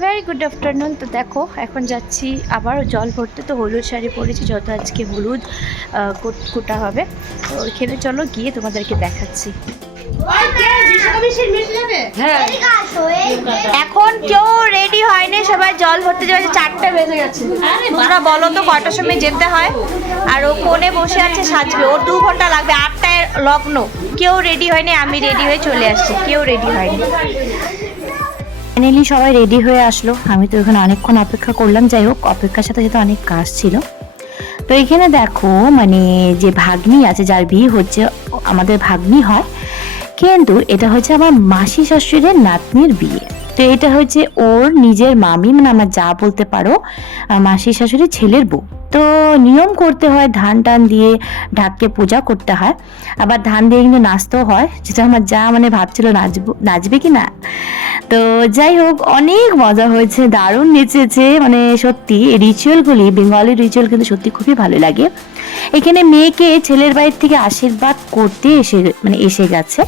Very good afternoon. তো দেখো এখন যাচ্ছি আবার জল ভরতে। তো হলুদ শাড়ি পরেছি, যত আজকে হলুদ কোটা হবে। তো ওইখানে চলো গিয়ে তোমাদেরকে দেখাচ্ছি। এখন কেউ রেডি হয়নি, সবাই জল ভরতে যাবে। 4টা বেজে গেছে। তোমরা বলো তো কটার সময় যেতে হয়? আর ও কোণে বসে আছে সাজবে, ওর 2 ঘন্টা লাগবে। 8টায় লগ্ন। কেউ রেডি হয়নি, আমি রেডি হয়ে চলে আসছি। কেউ রেডি হয়নি। ফাইনালি সবাই রেডি হয়ে আসলো। আমি তো এখানে অনেকক্ষণ অপেক্ষা করলাম। যাই হোক, অপেক্ষার সাথে সাথে অনেক কাজ ছিল। তো এখানে দেখো মানে যে ভাগ্নি আছে, যার বিয়ে হচ্ছে, আমাদের ভাগ্নি হয়, কিন্তু এটা হচ্ছে আমার মাসি শাশুড়ির নাতনির বিয়ে। তো এটা হচ্ছে ওর নিজের মামি, মানে আমার যা বলতে পারো, মাসি শাশুড়ির ছেলের বউ। তো নিয়ম করতে হয়, ধান টান দিয়ে ঢাককে পূজা করতে হয়, আবার ধান দিয়ে কিন্তু নাচতেও হয়, যেটা আমার যা মানে ভাবছিল নাচবে কি না। তো যাই হোক, অনেক মজা হয়েছে, দারুণ নেচেছে। মানে সত্যি রিচুয়ালগুলি, বেঙ্গলি রিচুয়াল কিন্তু সত্যি খুবই ভালো লাগে। এখানে মেয়েকে ছেলের বাড়ির থেকে আশীর্বাদ করতে এসে গেছে।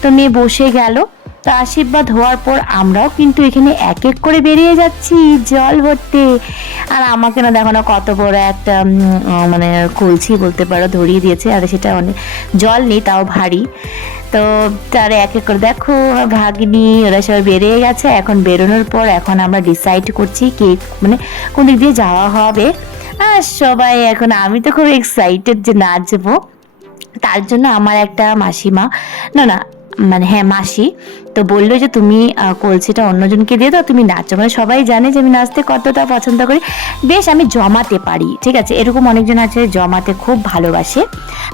তো মেয়ে বসে গেল। তো আশীর্বাদ হওয়ার পর আমরাও কিন্তু এখানে এক এক করে বেরিয়ে যাচ্ছি জল ভরতে। আর আমাকে না দেখো না কত বড় একটা মানে কলসি বলতে পারো ধরিয়ে দিয়েছে, আর সেটা অনেক জল নেই, তাও ভারী। তো তারা এক এক করে দেখো ভাগ্নি ওরা সবাই বেরিয়ে গেছে। এখন বেরোনোর পর এখন আমরা ডিসাইড করছি কে মানে কোন দিক দিয়ে যাওয়া হবে। আর সবাই এখন, আমি তো খুব এক্সাইটেড যে নাচবো। তার জন্য আমার একটা মাসিমা, না না মানে হ্যাঁ মাসি, তো বললো যে তুমি কলসিটা অন্যজনকে দিয়ে দাও, তুমি নাচো। মানে সবাই জানে যে আমি নাচতে কতটা পছন্দ করি, বেশ আমি জমাতে পারি, ঠিক আছে। এরকম অনেকজন আছে জমাতে খুব ভালোবাসে,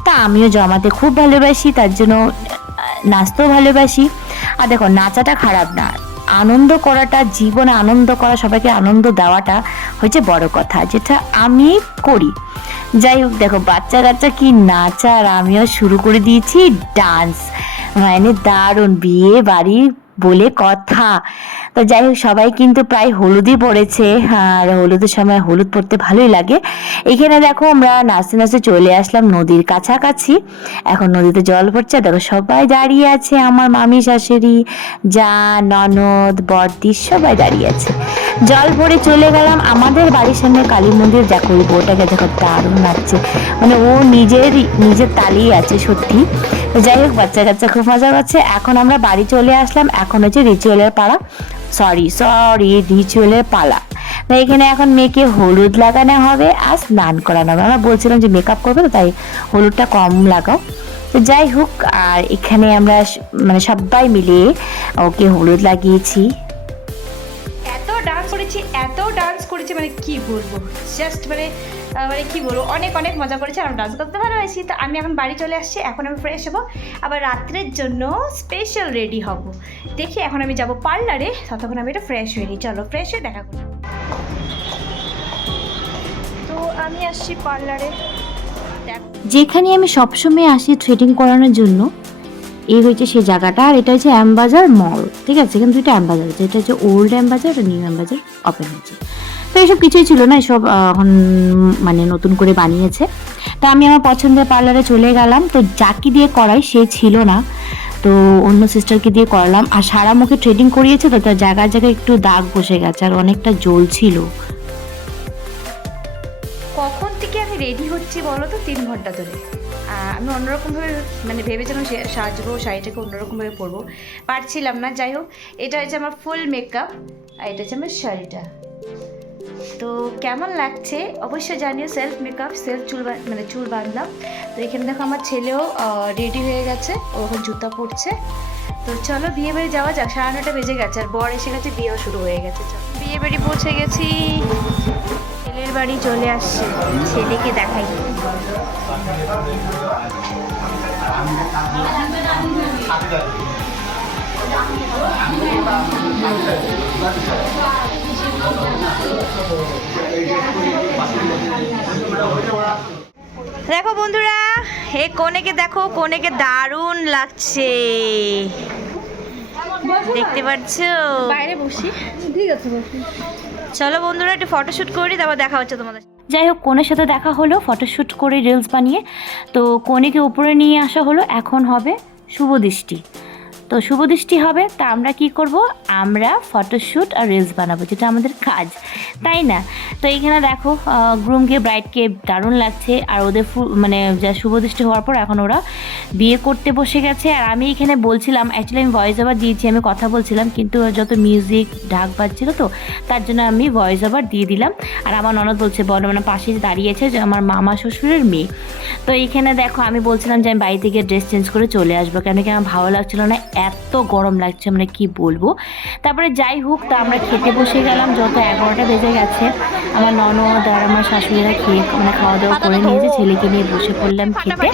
তা আমিও জমাতে খুব ভালোবাসি, তার জন্য নাচতেও ভালোবাসি। আর দেখো নাচাটা খারাপ না, আনন্দ করাটা, জীবনে আনন্দ করা, সবাইকে আনন্দ দেওয়াটা হচ্ছে বড় কথা, যেটা আমি করি। যাই হোক দেখো বাচ্চা কাচ্চা কি নাচা, আর আমিও শুরু করে দিয়েছি ডান্স। মানে দারুণ, বিয়ে বাড়ি বলে কথা। তো যাই হোক, সবাই কিন্তু প্রায় হলুদই পড়েছে, আর হলুদের সময় হলুদ পড়তে ভালোই লাগে। এখানে দেখো আমরা নাচতে নাচতে চলে আসলাম নদীর কাছাকাছি। এখন নদীতে জল ভরছে, দেখো সবাই দাঁড়িয়ে আছে, আমার মামি শাশুড়ি, যা, ননদ, বড়দি সবাই দাঁড়িয়ে আছে। জল ভরে চলে গেলাম আমাদের বাড়ির সামনে কালী মন্দির। দেখো ওই বউটাকে দেখো দারুণ নাচছে, মানে ও নিজের তালিয়ে আছে সত্যি। তো যাই হোক, বাচ্চা কাচ্চা খুব মজা করছে। এখন আমরা বাড়ি চলে আসলাম। এখন হচ্ছে রিচুয়ালের পালা। তো এখানে এখন মেয়েকে হলুদ লাগানো হবে আর স্নান করানো হবে। আমরা বলছিলাম যে মেকআপ করবে, তো তাই হলুদটা কম লাগাও। তো যাই হোক, আর এখানে আমরা মানে সবাই মিলে ওকে হলুদ লাগিয়েছি। এত ডান্স করেছি মানে কি বলবো, জাস্ট মানে কি বলবো, অনেক অনেক মজা করেছি। আমি ডান্স করতে ভালোবাসি। তো আমি এখন বাড়ি চলে আসছি, এখন আমি ফ্রেশ হবো, আবার রাত্রের জন্য স্পেশাল রেডি হব। দেখি এখন আমি যাব পার্লারে, ততক্ষণ আমি এটা ফ্রেশ হয়ে নিই। চলো ফ্রেশ হয়ে দেখা করি। তো আমি আসছি পার্লারে, যেখানে আমি সবসময় আসি থ্রেডিং করানোর জন্য। এই হচ্ছে সেই জায়গাটা, আর এটা হচ্ছে অ্যামবাজার মল, ঠিক আছে। এখানে দুইটা অ্যামবাজার আছে, এটা হচ্ছে ওল্ড অ্যামবাজার আর নিউ অ্যামবাজার ওপেন হয়েছে। তো এইসব কিছুই ছিল না, এসব এখন মানে নতুন করে বানিয়েছে। তো আমি আমার পছন্দের পার্লারে চলে গেলাম। তো যাকে দিয়ে করাই সে ছিল না, তো অন্য সিস্টারকে দিয়ে করালাম। আর সারা মুখে থ্রেডিং করিয়েছে, তো তার জায়গায় জায়গায় একটু দাগ বসে গেছে, আর অনেকটা জ্বলছিল। কখন থেকে আমি রেডি হচ্ছি বলো তো? 3 ঘন্টা ধরে। আমি অন্যরকমভাবে মানে ভেবেছিলাম সাজবো, শাড়িটাকে অন্যরকমভাবে পরবো, পারছিলাম না। যাই হোক, এটা হচ্ছে আমার ফুল মেকআপ, আর এটা হচ্ছে আমার শাড়িটা। তো কেমন লাগছে অবশ্যই জানিও। সেলফ মেকআপ, সেলফ চুল বাঁধলাম। তো এখানে দেখো আমার ছেলেও রেডি হয়ে গেছে, ও এখন জুতা পরছে। তো চলো বিয়ে বাড়ি যাওয়া যাক। 9:30 বেজে গেছে, আর বর এসে গেছে, বিয়েও শুরু হয়ে গেছে। চলো বিয়ে বাড়ি পৌঁছে গেছি, ছেলের বাড়ি চলে আসছে, ছেলেকে দেখাই। দেখো বন্ধুরা, এই কনেকে দেখো, কনেকে দারুণ লাগছে, দেখতে পাচ্ছ? বাইরে বসি, ঠিক আছে বসি। চলো বন্ধুরা একটু ফটোশ্যুট করি, তারপর দেখা হচ্ছে তোমাদের। যাই হোক, কনের সাথে দেখা হলো, ফটোশ্যুট করে রিলস বানিয়ে। তো কনেকে উপরে নিয়ে আসা হলো, এখন হবে শুভ দৃষ্টি। তো শুভদৃষ্টি হবে, তা আমরা কি করব, আমরা ফটোশ্যুট আর রিলস বানাবো, যেটা আমাদের কাজ, তাই না? তো এইখানে দেখো গ্রুমকে ব্রাইডকে দারুণ লাগছে, আর ওদের মানে যা শুভদৃষ্টি হওয়ার পর এখন ওরা বিয়ে করতে বসে গেছে। আর আমি এখানে বলছিলাম, অ্যাকচুয়ালি আমি ভয়েস ওভার দিয়েছি, আমি কথা বলছিলাম, কিন্তু যত মিউজিক ঢাক বাজছিল তো তার জন্য আমি ভয়েস ওভার দিয়ে দিলাম। আর আমার ননদ বলছে, বড় মানে পাশে দাঁড়িয়েছে যে আমার মামা শ্বশুরের মেয়ে। তো এইখানে দেখো আমি বলছিলাম যে আমি বাড়ি থেকে ড্রেস চেঞ্জ করে চলে আসবো, কেন কি আমার ভালো লাগছিল না, এত গরম লাগছে, মানে কি বলবো। তারপরে যাই হোক, তা আমরা খেতে বসে গেলাম, যত 11টা বেজে গেছে। আমার ননদ আর আমার শাশুড়িরা খেয়ে মানে খাওয়া দাওয়া করে নিয়েছে, ছেলেকে নিয়ে বসে পড়লাম খেতে।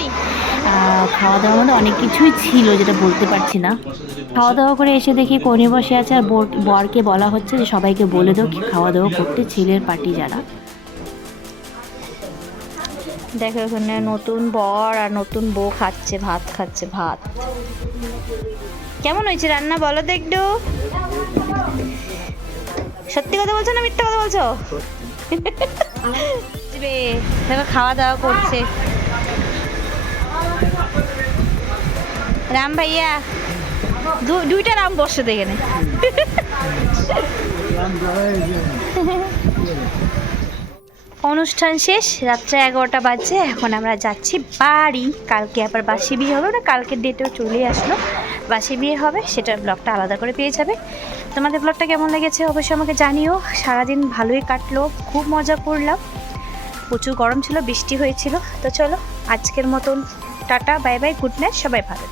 খাওয়া দাওয়ার মধ্যে অনেক কিছুই ছিল যেটা বলতে পারছি না। খাওয়া দাওয়া করে এসে দেখি কোণে বসে আছে, আর বরকে বলা হচ্ছে যে সবাইকে বলে দাও খাওয়া দাওয়া করতে, ছেলের পার্টি যারা। দেখো এখানে নতুন বর আর নতুন বউ খাচ্ছে ভাত, খাচ্ছে ভাত। কেমন হয়েছে রান্না বলো তো একটু, সত্যি কথা বলছো না মিথ্যা কথা বলছো? দেখো খাওয়া দাওয়া করছে রাম ভাইয়া, দুইটা রাম বসে দেখে নে। অনুষ্ঠান শেষ, রাত্রে 11টা বাজে, এখন আমরা যাচ্ছি বাড়ি। কালকে আবার বাসি বিয়ে হবে, না কালকের ডেটেও চলে আসলো, বাসি বিয়ে হবে, সেটার ব্লগটা আলাদা করে পেয়ে যাবে। তোমাদের ব্লগটা কেমন লেগেছে অবশ্যই আমাকে জানিও। সারাদিন ভালোই কাটলো, খুব মজা করলাম, প্রচুর গরম ছিল, বৃষ্টি হয়েছিল। তো চলো আজকের মতন tata, bye bye, good night, সবাই ভালো।